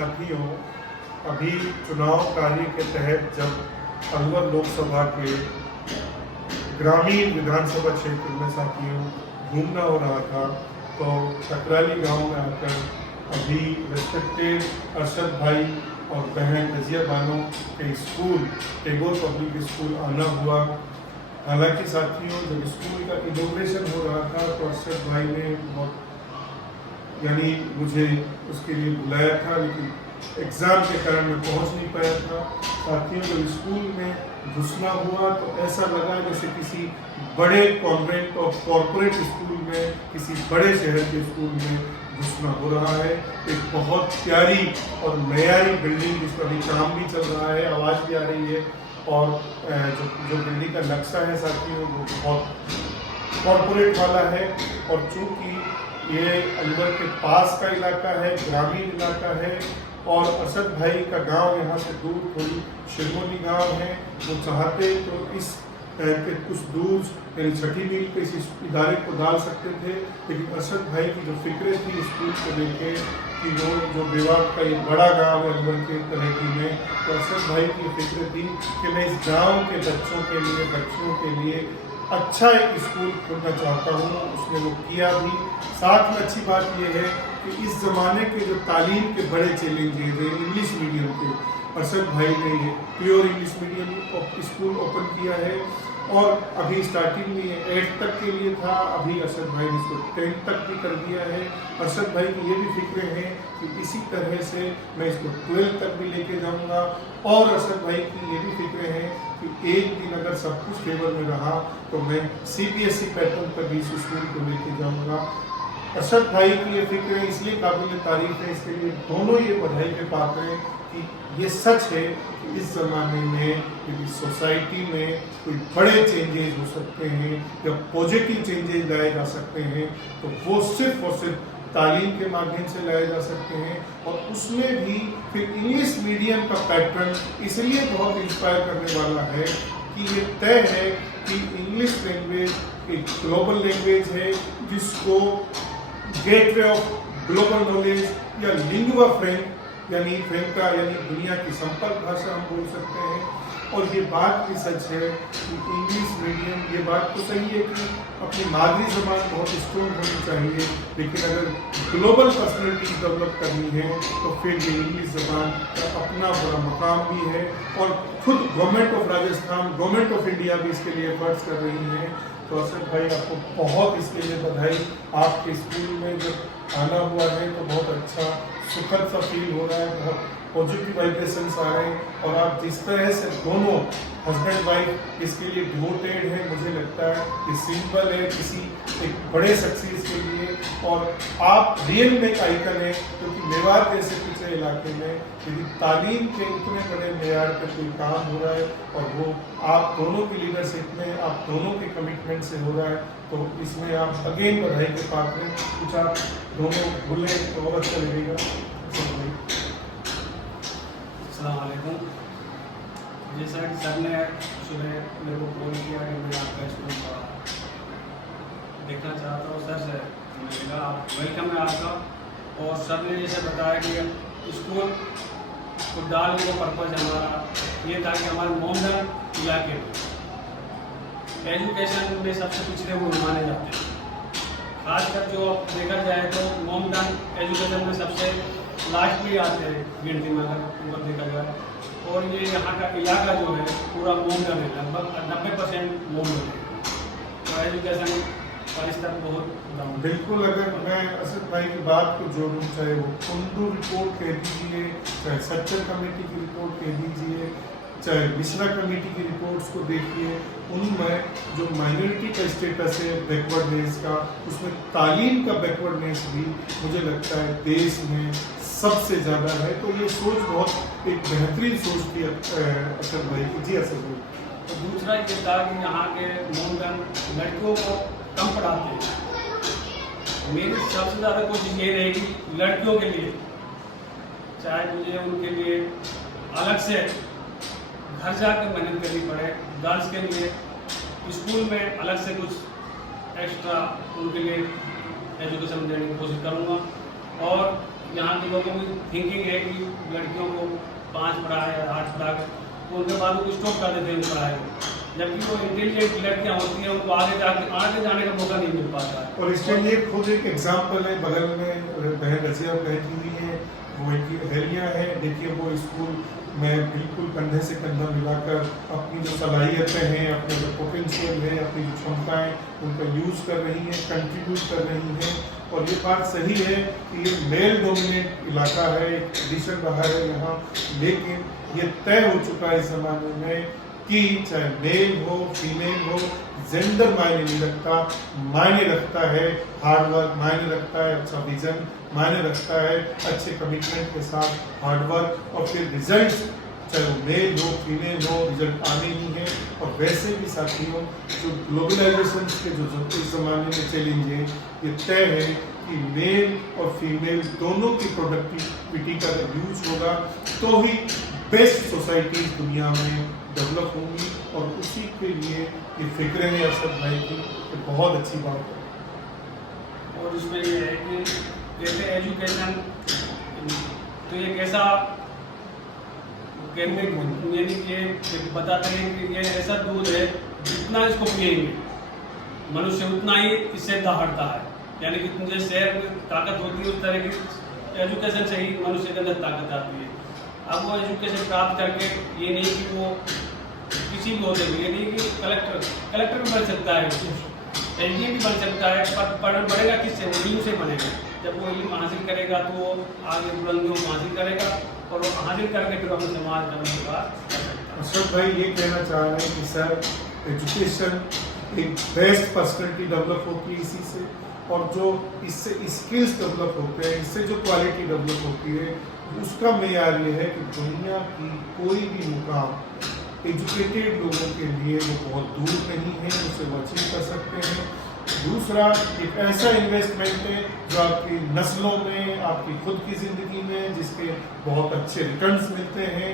साथियों, अभी चुनाव कार्य के तहत जब अलवर लोकसभा के ग्रामीण विधानसभा क्षेत्र में साथियों घूमना हो रहा था, तो टकराली गांव में आकर अभी रेस्पेक्टेड अरशद भाई और बहन रजिया बानो के स्कूल टैगोर पब्लिक स्कूल आना हुआ। हालांकि साथियों, जब स्कूल का इनॉग्रेशन हो रहा था तो अरशद भाई ने बहुत मुझे उसके लिए बुलाया था, लेकिन एग्ज़ाम के कारण मैं पहुंच नहीं पाया था। साथियों, जब स्कूल में घुसना हुआ तो ऐसा लगा जैसे किसी बड़े कॉन्वेंट और कॉरपोरेट स्कूल में, किसी बड़े शहर के स्कूल में घुसना हो रहा है। एक बहुत प्यारी और नयारी बिल्डिंग जिसका अभी काम भी चल रहा है, आवाज़ भी आ रही है, और जो बिल्डिंग का नक्शा है साथियों वो बहुत कॉरपोरेट वाला है। और चूँकि ये अलवर के पास का इलाका है, ग्रामीण इलाका है, और अरशद भाई का गांव यहाँ से दूर थोड़ी शिरमोली गांव है। वो चाहते तो इस के कुछ दूर यानी छठी मील पे इस इदारे को डाल सकते थे, लेकिन अरशद भाई की जो फिक्रें थी स्कूल को लेके कि वो जो बेवाक का ये बड़ा गांव है अलवर के तलहटी में, तो अरशद भाई की फिक्र थी कि मैं इस गाँव के बच्चों के लिए अच्छा एक स्कूल खोलना चाहता हूँ। उसने वो किया भी। साथ में अच्छी बात यह है कि इस ज़माने के जो तालीम के बड़े चैलेंजेस हैं इंग्लिश मीडियम के, अरशद भाई ने ये pure English medium school open किया है, और अभी स्टार्टिंग में ये 8th तक के लिए था, अभी अरशद भाई ने इसको 10th तक भी कर दिया है। अरशद भाई की ये भी फिक्र है कि इसी तरह से मैं इसको 12th तक भी लेके जाऊंगा, और अरशद भाई की ये भी फिक्र है कि एक दिन अगर सब कुछ फेवर में रहा तो मैं CBSE पैटर्न पर भी इस स्कूल को लेके जाऊंगा। अरशद भाई की ये फिक्र इसलिए काबिल तारीफ है, इसके लिए दोनों ये बधाई के पात्र हैं कि ये सच है कि इस ज़माने में यदि सोसाइटी में कोई बड़े चेंजेस हो सकते हैं या पॉजिटिव चेंजेस लाए जा सकते हैं तो वो सिर्फ और सिर्फ तालीम के माध्यम से लाए जा सकते हैं। और उसमें भी फिर इंग्लिश मीडियम का पैटर्न इसलिए बहुत इंस्पायर करने वाला है कि ये तय है कि इंग्लिश लैंग्वेज एक ग्लोबल लैंग्वेज है, जिसको गेटवे ऑफ ग्लोबल नॉलेज या लिंगुआ फ्रैंक यानी दुनिया की संपर्क भाषा हम बोल सकते हैं। और ये बात भी सच है कि इंग्लिश मीडियम, ये बात तो सही है कि अपनी मादरी ज़बान बहुत स्ट्रॉन्ग होनी चाहिए, लेकिन अगर ग्लोबल पर्सनैलिटी डेवलप करनी है तो फिर ये इंग्लिश ज़बान का अपना बड़ा मकाम भी है। और खुद government of Rajasthan, government of India भी इसके लिए एफर्ट्स कर रही हैं। तो अरशद भाई आपको बहुत इसके लिए बधाई। आपके स्कूल में जब आना हुआ है तो बहुत अच्छा सुखद सा फील हो रहा है, बहुत पॉजिटिव वाइब्रेशंस आ रहे हैं, और आप जिस तरह से दोनों हस्बैंड वाइफ इसके लिए डिवोटेड हैं, मुझे लगता है कि सिंपल है किसी एक बड़े सक्सेस के लिए। और आप रियल में एक आइकन है, क्योंकि मेवात जैसे पिछड़े इलाके में यदि तालीम के इतने बड़े मेयार पर कोई काम हो रहा है और वो आप दोनों की लीडरशिप में, आप दोनों के कमिटमेंट से हो रहा है, तो इसमें आप अगेन बधाई के पात्र हैं। कुछ आप दोनों भूलें तो और अच्छा लगेगा। अस्सलामुअलैकुम। जैसा कि सर ने सुबह मेरे को कॉल किया कि मैं आपका स्कूल का देखना चाहता हूँ, सर से मैंने कहा आप वेलकम है आपका। और सर ने जैसे बताया कि स्कूल को डालने का पर्पज़ हमारा ये था कि हमारे मोमडन इलाके में एजुकेशन में सबसे पिछड़े हुए माने जाते हैं। खासकर जो देखा जाए तो मोमडन एजुकेशन में सबसे लास्ट में आते हैं गिनती में अगर देखा जाए। और ये यहाँ का इलाका जो है पूरा मोमडन है, लगभग 90% मोमडन है, तो एजुकेशन का स्तर बहुत डाउन। बिल्कुल, अगर मैं अरशद भाई की बात को जोड़ूँ, चाहे वो कुंडू रिपोर्ट कह दीजिए, चाहे सच्चर कमेटी की रिपोर्ट कह दीजिए, चाहे मिश्रा कमेटी की रिपोर्ट्स को देखिए, उनमें जो माइनॉरिटी का स्टेटस है बैकवर्डनेस का, उसमें तालीम का बैकवर्डनेस भी मुझे लगता है देश में सबसे ज़्यादा है। तो ये सोच बहुत एक बेहतरीन सोच थी अरशद भाई की। जी अरशद भाई। तो दूसरा ये था कि यहाँ के मोमडन लड़कियों को कम पढ़ाते हैं। मेरी सबसे ज़्यादा कोशिश ये रहेगी लड़कियों के लिए, चाहे मुझे उनके लिए अलग से घर जाकर मेहनत करनी पड़े, गर्ल्स के लिए स्कूल में अलग से कुछ एक्स्ट्रा उनके लिए एजुकेशन देने की कोशिश करूँगा। और यहाँ के लोगों की थिंकिंग है कि लड़कियों को 5 पढ़ाए 8 पढ़ा कर तो उनके बाद वो स्टॉप कर देते हैं उस पढ़ाई को, जबकि वो इंटेलिजेंट लड़कियाँ होती हैं उनको आगे जाने का मौका नहीं मिल पाता है। और इसके लिए खुद एक एग्जाम्पल है, बगल में बहन रजिया बैठी हुई है, वो एक अहलिया है। देखिए वो स्कूल में बिल्कुल कंधे से कंधा मिलाकर अपनी जो सलाहियतें हैं, अपने जो पोटेंशियल है, अपनी जो क्षमताएं उनका यूज़ कर रही हैं, कंट्रीब्यूट कर रही हैं। और ये बात सही है कि ये मेल डोमिनेट इलाका है, एक ट्रेडिशन रहा है यहाँ, लेकिन ये तय हो चुका है इस ज़माने में कि चाहे मेल हो फीमेल हो, जेंडर मायने नहीं रखता, मायने रखता है हार्ड वर्क, मायने रखता है अच्छा विजन, मायने रखता है अच्छे कमिटमेंट के साथ हार्ड वर्क, और फिर रिजल्ट चाहे वो मेल हो फीमेल हो, रिजल्ट आने ही है। और वैसे भी साथियों, जो ग्लोबलाइजेशन के जो इस ज़माने में चैलेंज है, ये तय है कि मेल और फीमेल दोनों की प्रोडक्टिविटी का जब यूज होगा तो ही बेस्ट सोसाइटी दुनिया में डेवलप होंगी। और उसी के लिए ये फिक्र है अरशद भाई की, ये बहुत अच्छी बात है। और इसमें ये है कि कहते हैं एजुकेशन तो ये कैसा कहते यानी कि बताते हैं कि ये ऐसा दूध है जितना इसको पिएंगे मनुष्य उतना ही इससे दहाड़ता है, यानी कि जैसे शहर में ताकत होती है उस तरह की एजुकेशन से ही मनुष्य के अंदर ताकत आती है। अब वो एजुकेशन प्राप्त करके ये नहीं कि वो किसी भी होते ये नहीं कि कलेक्टर भी बन सकता है, एसडीएम भी बन सकता है, पर बढ़ेगा किससे? वो इल्म से बनेगा। जब वो इल्म हासिल करेगा तो वो आगे बुलंदियों को हासिल करेगा और वो हासिल करके फिर अपने समाज का विकास कर सकता है। अशरफ भाई ये कहना चाह रहे हैं कि सर एजुकेशन एक बेस्ट पर्सनैलिटी डेवलप होती है इसी से, और जो इससे स्किल्स डेवलप होते हैं, इससे जो क्वालिटी डेवलप होती है, उसका मेयार ये है कि दुनिया की कोई भी मुकाम एजुकेटेड लोगों के लिए वो बहुत दूर नहीं है, उसे वो अचीव कर सकते हैं। दूसरा, एक ऐसा इन्वेस्टमेंट है जो आपकी नस्लों में, आपकी खुद की ज़िंदगी में, जिसके बहुत अच्छे रिटर्न्स मिलते हैं।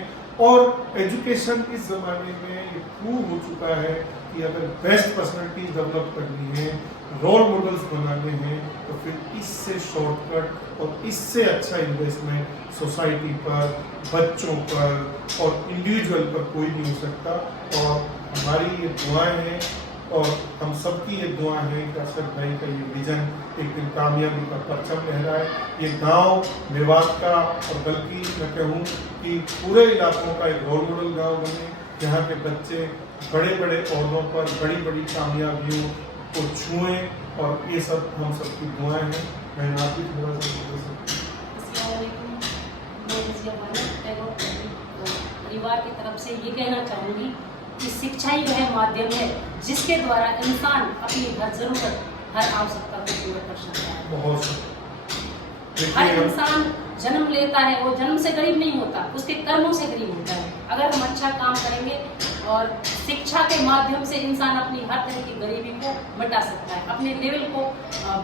और एजुकेशन इस ज़माने में ये प्रूव हो चुका है कि अगर बेस्ट पर्सनैलिटीज डेवलप करनी है, रोल मॉडल्स बनाने हैं, तो फिर इससे शॉर्टकट और इससे अच्छा इन्वेस्टमेंट सोसाइटी पर, बच्चों पर और इंडिविजुअल पर कोई नहीं हो सकता। और हमारी ये दुआएं हैं और हम सबकी ये दुआ है कि अशरफ भाई का ये विजन एक दिन कामयाबी का परचम लहराए। ये गांव मेवात का, और बल्कि मैं कहूँ कि पूरे इलाकों का एक रोल मॉडल गांव बने, जहाँ के बच्चे बड़े बड़े ओहदों पर बड़ी बड़ी कामयाबियों को छुएं। और ये सब हम सबकी दुआएं हैं। मैं आप भी थोड़ा सा परिवार की तरफ से ये कहना चाहूँगी कि शिक्षा ही वह माध्यम है जिसके द्वारा इंसान अपनी हर जरूरत, हर आवश्यकता को पूरा कर सकता है। बहुत हर इंसान जन्म लेता है, वो जन्म से गरीब नहीं होता, उसके कर्मों से गरीब होता है। अगर हम अच्छा काम करेंगे और शिक्षा के माध्यम से इंसान अपनी हर तरह की गरीबी को मिटा सकता है, अपने लेवल को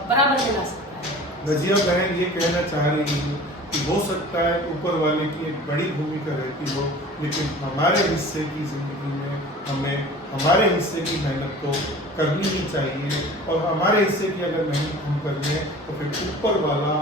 बराबर मिला सकता है। रजिया बहन ये कहना चाह रही है कि हो सकता है ऊपर वाले की एक बड़ी भूमिका रहती हो, लेकिन हमारे हिस्से की ज़िंदगी में हमें हमारे हिस्से की मेहनत तो करनी ही चाहिए। और हमारे हिस्से की अगर मेहनत हम कर लें तो फिर ऊपर वाला